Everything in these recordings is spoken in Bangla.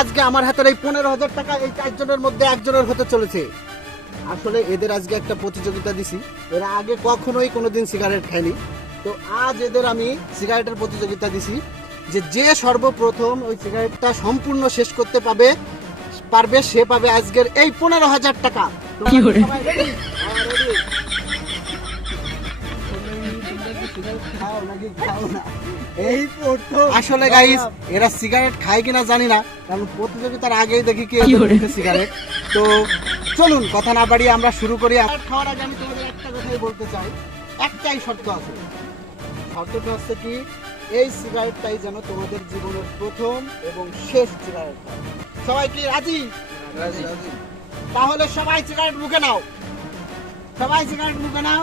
আজকে আমার হাতের এই 15,000 টাকা এই 4 জনের মধ্যে একজনের হতে চলেছে। আসলে এদের আজকে একটা প্রতিযোগিতা দিছি, এরা আগে কখনোই কোনোদিন সিগারেট খায়নি। তো আজ এদের আমি সিগারেটের প্রতিযোগিতা দিছি, যে সর্বপ্রথম ওই সিগারেটটা সম্পূর্ণ শেষ করতে পারবে সে পাবে আজকের এই 15,000 টাকা। কি করে? সবাই ready? হ্যাঁ, ready? খাও নাকি খাও না? এই প্রথম আসলে গাইস এরা সিগারেট খায় কিনা জানি না, কারণ প্রতিযোগিতার আগেই দেখি কি কি করে? সিগারেট। তো চলুন কথা না বাড়িয়ে আমরা শুরু করি। সিগারেট খাওয়ার আগে আমি তোমাদের একটা কথাই বলতে চাই, একটাই শর্ত আছে। শর্তটা হচ্ছে কি, এই সিগারেটটাই যেন তোমাদের জীবনের প্রথম এবং শেষ সিগারেট হয়। সবাই কি রাজি? তাহলে সবাই সিগারেট মুখে নাও, সবাই সিগারেট মুখে নাও,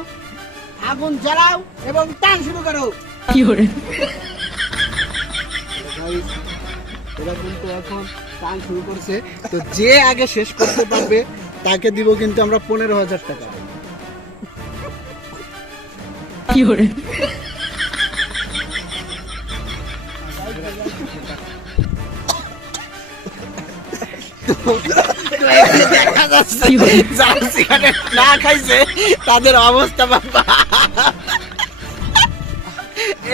আগুন জ্বালাও এবং টান শুরু করো। কি করে? Guys, এরা কিন্তু এখন টান শুরু করছে। তো যে আগে শেষ করতে পারবে তাকে দিব কিন্তু আমরা 15,000 টাকা। কি করে? দেখা যাচ্ছে কি বলে? যারা সিগারেট না খাইছে তাদের অবস্থা বাবা।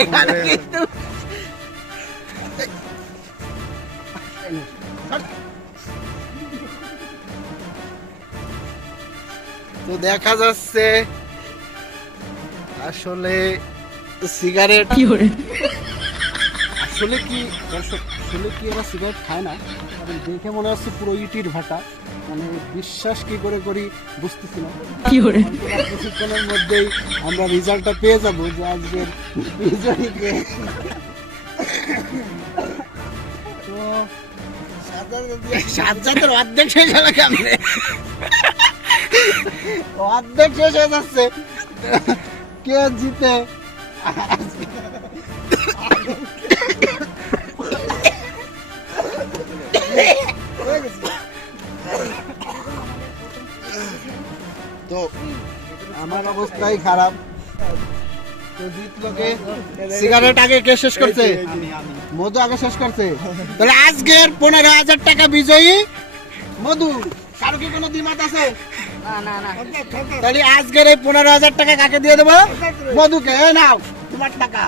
এখানে কিন্তু তো দেখা যাচ্ছে আসলে সিগারেট কি করে? আসলে কি দর্শক, আসলে কি এরা সিগারেট খায় না, কারণ দেখে মনে হচ্ছে পুরো ইটির ভাটা, মানে বিশ্বাস কি করে করি বুঝতেছি না। কি করে? আর কিছুক্ষণের মধ্যেই আমরা রেজাল্টটা পেয়ে যাবো যে আজকের বিজয়ীকে। তো সাজ্জাদের অর্ধেক শেষ হলো কেমনে, অর্ধেক শেষ হয়ে যাচ্ছে। কে জিতে? তো আমার অবস্থাই খারাপ। তো জিতলো কে? সিগারেট আগে কে শেষ করছে? মধু আগে শেষ করছে। তাহলে আজকের 15,000 টাকা বিজয়ী মধু। কারো কি কোনো দ্বিমত আছে? তাহলে আজকের এই 15,000 টাকা কাকে দিয়ে দেবো? মধুকে। এই নাও তোমার টাকা।